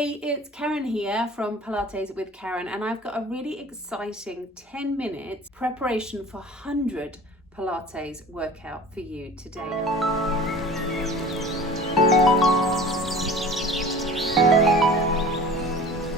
Hey, it's Karen here from Pilates with Karen, and I've got a really exciting 10 minutes preparation for 100 Pilates workout for you today.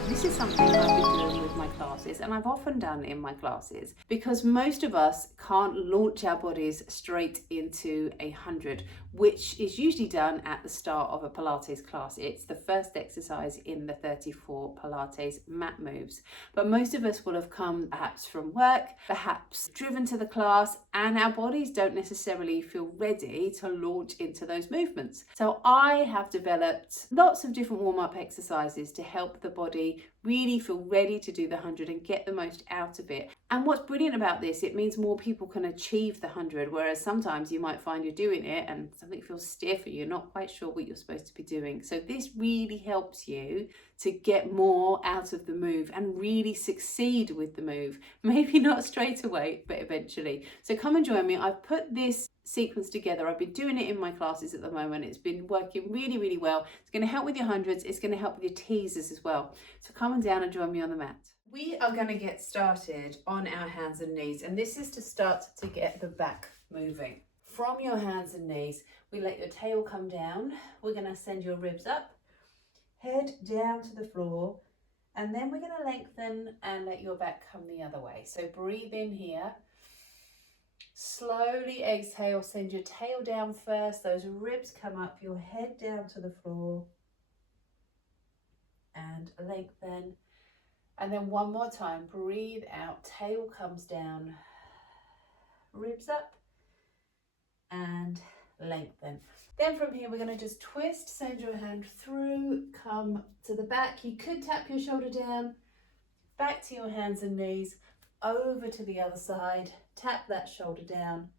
This is something I've been doing with my classes, and I've often done in my classes, because most of us can't launch our bodies straight into 100, which is usually done at the start of a Pilates class. It's the first exercise in the 34 Pilates mat moves. But most of us will have come perhaps from work, perhaps driven to the class, and our bodies don't necessarily feel ready to launch into those movements. So I have developed lots of different warm-up exercises to help the body really feel ready to do the 100 and get the most out of it. And what's brilliant about this, it means more people can achieve the 100, whereas sometimes you might find you're doing it and something feels stiff or you're not quite sure what you're supposed to be doing. So this really helps you to get more out of the move and really succeed with the move. Maybe not straight away, but eventually. So come and join me. I've put this sequence together. I've been doing it in my classes at the moment. It's been working really, really well. It's going to help with your hundreds. It's going to help with your teasers as well. So come on down and join me on the mat. We are going to get started on our hands and knees, and this is to start to get the back moving. From your hands and knees, we let your tail come down. We're going to send your ribs up, head down to the floor, and then we're going to lengthen and let your back come the other way. So breathe in here. Slowly exhale, send your tail down first, those ribs come up, your head down to the floor, and lengthen. And then one more time, breathe out, tail comes down, ribs up, and lengthen. Then from here, we're going to just twist, send your hand through, come to the back. You could tap your shoulder down, back to your hands and knees, over to the other side, tap that shoulder down,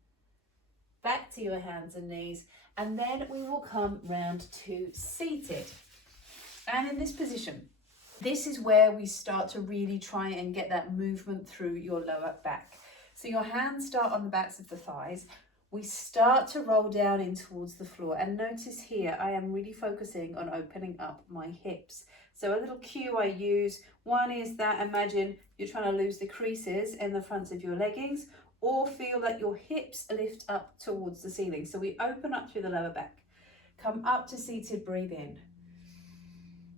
back to your hands and knees, and then we will come round to seated. And in this position, this is where we start to really try and get that movement through your lower back. So your hands start on the backs of the thighs. We start to roll down in towards the floor, and notice here I am really focusing on opening up my hips. So a little cue I use, one is that imagine you're trying to lose the creases in the front of your leggings, or feel that your hips lift up towards the ceiling. So we open up through the lower back, come up to seated, breathe in.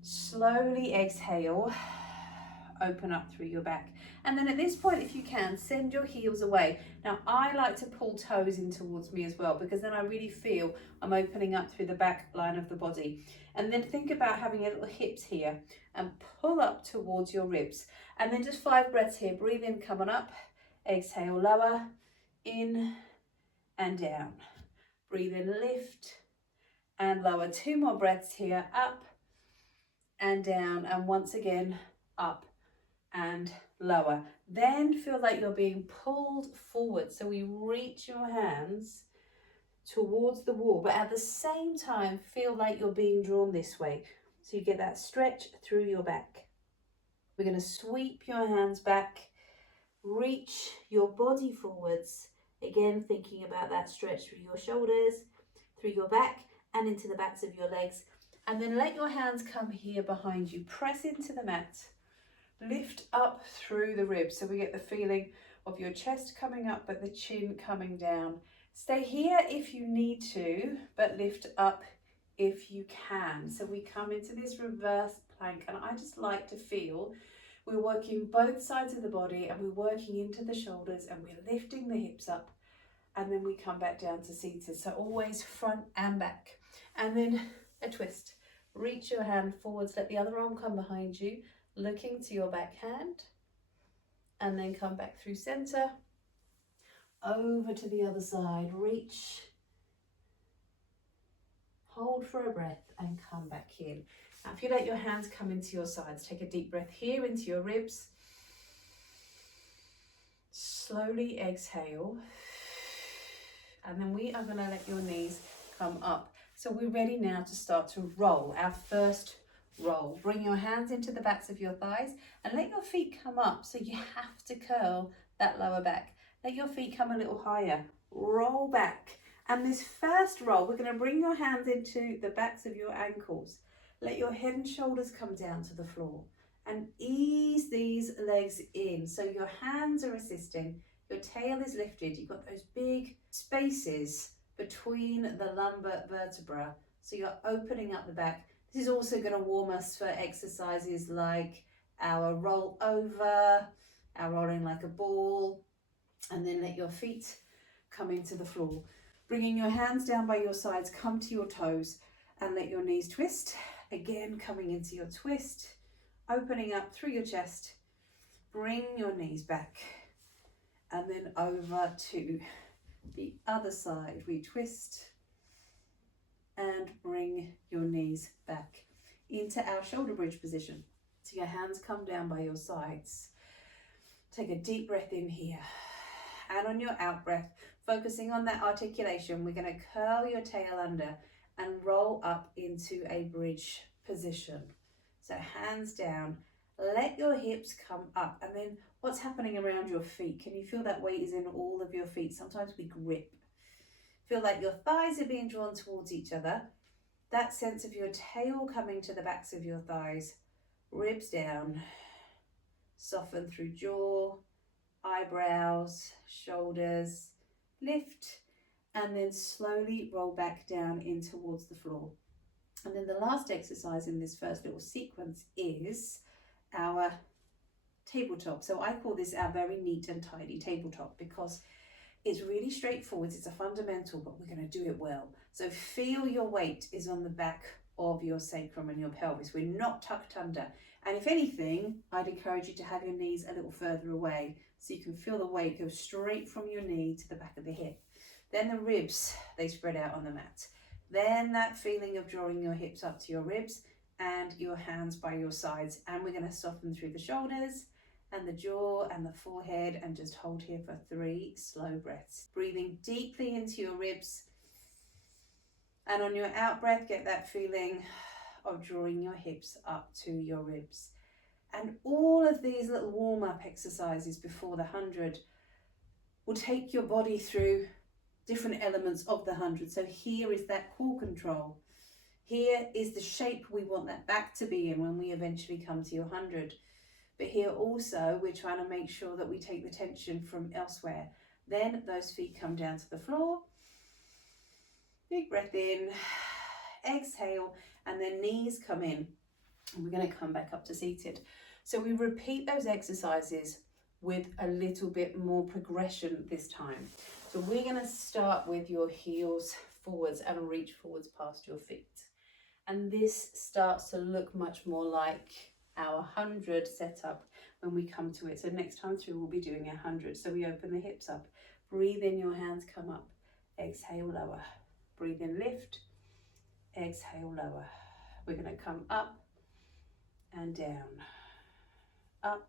Slowly exhale, open up through your back. And then at this point, if you can, send your heels away. Now, I like to pull toes in towards me as well, because then I really feel I'm opening up through the back line of the body. And then think about having a little hips here and pull up towards your ribs. And then just 5 breaths here. Breathe in, come on up. Exhale, lower, in and down. Breathe in, lift and lower. 2 more breaths here, up and down, and once again, up and lower. Then feel like you're being pulled forward. So we reach your hands towards the wall, but at the same time, feel like you're being drawn this way. So you get that stretch through your back. We're going to sweep your hands back, reach your body forwards. Again, thinking about that stretch through your shoulders, through your back, and into the backs of your legs. And then let your hands come here behind you. Press into the mat. Lift up through the ribs. So we get the feeling of your chest coming up, but the chin coming down. Stay here if you need to, but lift up if you can. So we come into this reverse plank, and I just like to feel we're working both sides of the body, and we're working into the shoulders, and we're lifting the hips up, and then we come back down to seated. So always front and back. And then a twist. Reach your hand forwards, let the other arm come behind you, looking to your back hand, and then come back through center, over to the other side, reach, hold for a breath, and come back in. Now, if you let your hands come into your sides, take a deep breath here into your ribs. Slowly exhale, and then we are going to let your knees come up. So we're ready now to start to roll, our first roll. Bring your hands into the backs of your thighs and let your feet come up. So you have to curl that lower back. Let your feet come a little higher. Roll back. And this first roll, we're going to bring your hands into the backs of your ankles. Let your head and shoulders come down to the floor and ease these legs in. So your hands are assisting, your tail is lifted, you've got those big spaces between the lumbar vertebra. So you're opening up the back. This is also going to warm us for exercises like our roll over, our rolling like a ball, and then let your feet come into the floor. Bringing your hands down by your sides, come to your toes and let your knees twist. Again, coming into your twist, opening up through your chest, bring your knees back, and then over to the other side. We twist and bring your knees back into our shoulder bridge position. So your hands come down by your sides. Take a deep breath in here. And on your out breath, focusing on that articulation, we're going to curl your tail under and roll up into a bridge position. So hands down, let your hips come up, and then what's happening around your feet? Can you feel that weight is in all of your feet? Sometimes we grip. Feel like your thighs are being drawn towards each other. That sense of your tail coming to the backs of your thighs, ribs down, soften through jaw, eyebrows, shoulders, lift, and then slowly roll back down in towards the floor. And then the last exercise in this first little sequence is our tabletop. So I call this our very neat and tidy tabletop because it's really straightforward. It's a fundamental, but we're going to do it well. So feel your weight is on the back of your sacrum and your pelvis. We're not tucked under. And if anything, I'd encourage you to have your knees a little further away so you can feel the weight go straight from your knee to the back of the hip. Then the ribs, they spread out on the mat. Then that feeling of drawing your hips up to your ribs and your hands by your sides. And we're going to soften through the shoulders and the jaw and the forehead, and just hold here for 3 slow breaths. Breathing deeply into your ribs. And on your out breath, get that feeling of drawing your hips up to your ribs. And all of these little warm-up exercises before the 100 will take your body through different elements of the 100. So here is that core control. Here is the shape we want that back to be in when we eventually come to your 100. But here also, we're trying to make sure that we take the tension from elsewhere. Then those feet come down to the floor. Big breath in, exhale, and then knees come in. And we're going to come back up to seated. So we repeat those exercises with a little bit more progression this time. So we're going to start with your heels forwards and reach forwards past your feet. And this starts to look much more like our 100 setup when we come to it. So next time through, we'll be doing 100. So we open the hips up, breathe in, your hands come up, exhale, lower, breathe in, lift, exhale, lower. We're going to come up and down, up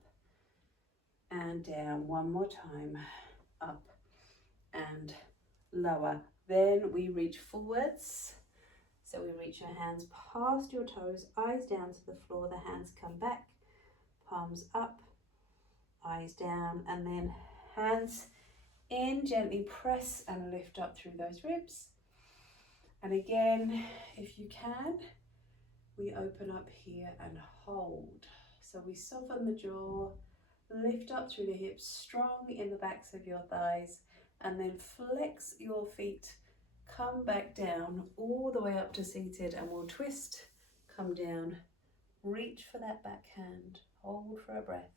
and down. One more time, up and lower. Then we reach forwards. So we reach your hands past your toes, eyes down to the floor, the hands come back, palms up, eyes down, and then hands in, gently press and lift up through those ribs. And again, if you can, we open up here and hold. So we soften the jaw, lift up through the hips, strong in the backs of your thighs, and then flex your feet. Come back down all the way up to seated, and we'll twist, come down, reach for that back hand, hold for a breath.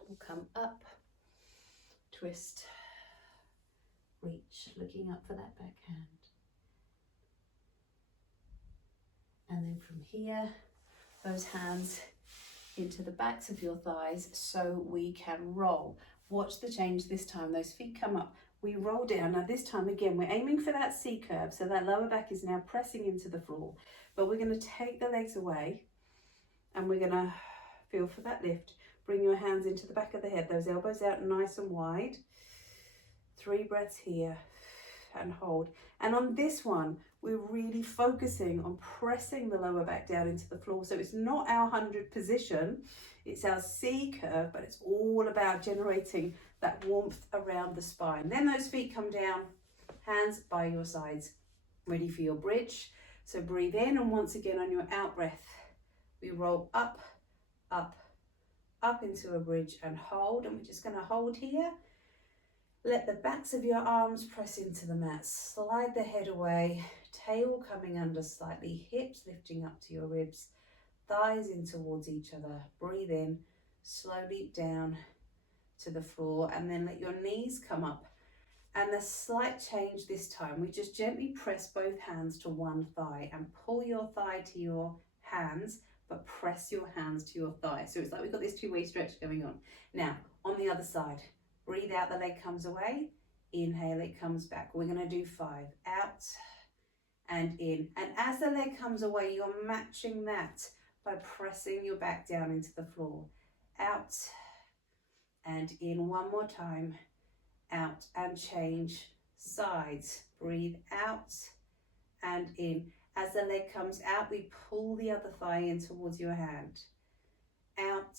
We'll come up, twist, reach, looking up for that back hand. And then from here, those hands into the backs of your thighs so we can roll. Watch the change this time. Those feet come up. We roll down. Now this time, again, we're aiming for that C curve. So that lower back is now pressing into the floor. But we're going to take the legs away and we're going to feel for that lift. Bring your hands into the back of the head. Those elbows out nice and wide. 3 breaths here and hold. And on this one, we're really focusing on pressing the lower back down into the floor. So it's not our 100 position. It's our C curve, but it's all about generating that warmth around the spine. Then those feet come down, hands by your sides, ready for your bridge. So breathe in, and once again on your out breath, we roll up, up, up into a bridge and hold. And we're just going to hold here. Let the backs of your arms press into the mat. Slide the head away, tail coming under slightly, hips lifting up to your ribs, thighs in towards each other. Breathe in, slowly down to the floor, and then let your knees come up. And a slight change this time, we just gently press both hands to one thigh and pull your thigh to your hands, but press your hands to your thigh. So it's like we've got this two-way stretch going on. Now, on the other side, breathe out, the leg comes away. Inhale, it comes back. We're going to do 5. Out and in. And as the leg comes away, you're matching that by pressing your back down into the floor. Out and in. One more time. Out and change sides. Breathe out and in. As the leg comes out, we pull the other thigh in towards your hand. Out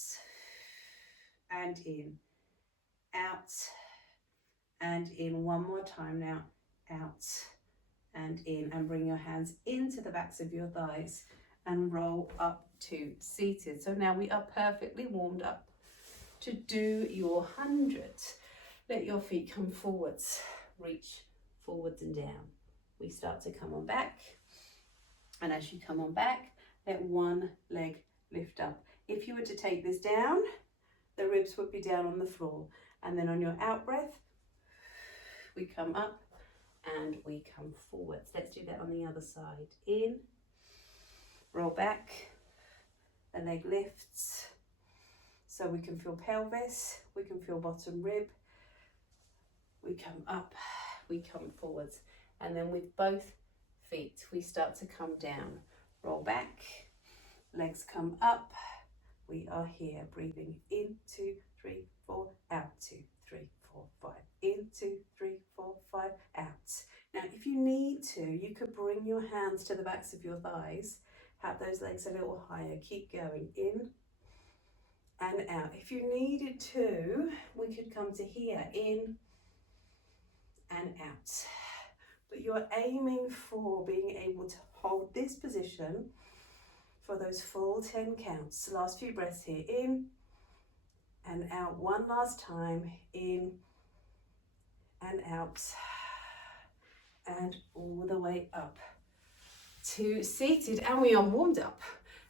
and in. Out and in. One more time now. Out and in. And bring your hands into the backs of your thighs and roll up to seated. So now we are perfectly warmed up to do your 100. Let your feet come forwards, reach forwards and down. We start to come on back, and as you come on back, let one leg lift up. If you were to take this down, the ribs would be down on the floor, and then on your out breath, we come up and we come forwards. Let's do that on the other side. In, roll back, the leg lifts, so we can feel pelvis, we can feel bottom rib. We come up, we come forwards, and then with both feet, we start to come down. Roll back, legs come up. We are here, breathing in, 2, 3, 4, out, 2, 3, 4, 5, in, 2, 3, 4, 5, out. Now, if you need to, you could bring your hands to the backs of your thighs, have those legs a little higher, keep going, in and out. If you needed to, we could come to here, in and out. But you're aiming for being able to hold this position for those full 10 counts. Last few breaths here, in and out. One last time, in and out, and all the way up to seated. And we are warmed up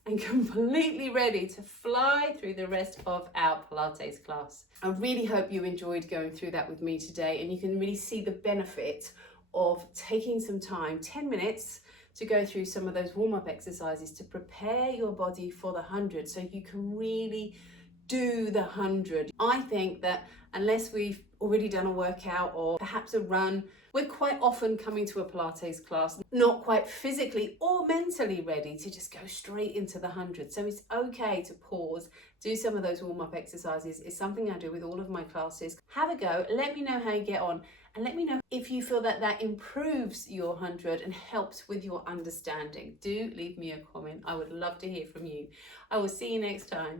and completely ready to fly through the rest of our Pilates class. I really hope you enjoyed going through that with me today, and you can really see the benefit of taking some time, 10 minutes, to go through some of those warm-up exercises to prepare your body for the 100, so you can really do the 100. I think that unless we've already done a workout or perhaps a run, we're quite often coming to a Pilates class not quite physically or mentally ready to just go straight into the 100. So it's okay to pause, do some of those warm-up exercises. It's something I do with all of my classes. Have a go, let me know how you get on, and let me know if you feel that that improves your 100 and helps with your understanding. Do leave me a comment. I would love to hear from you. I will see you next time.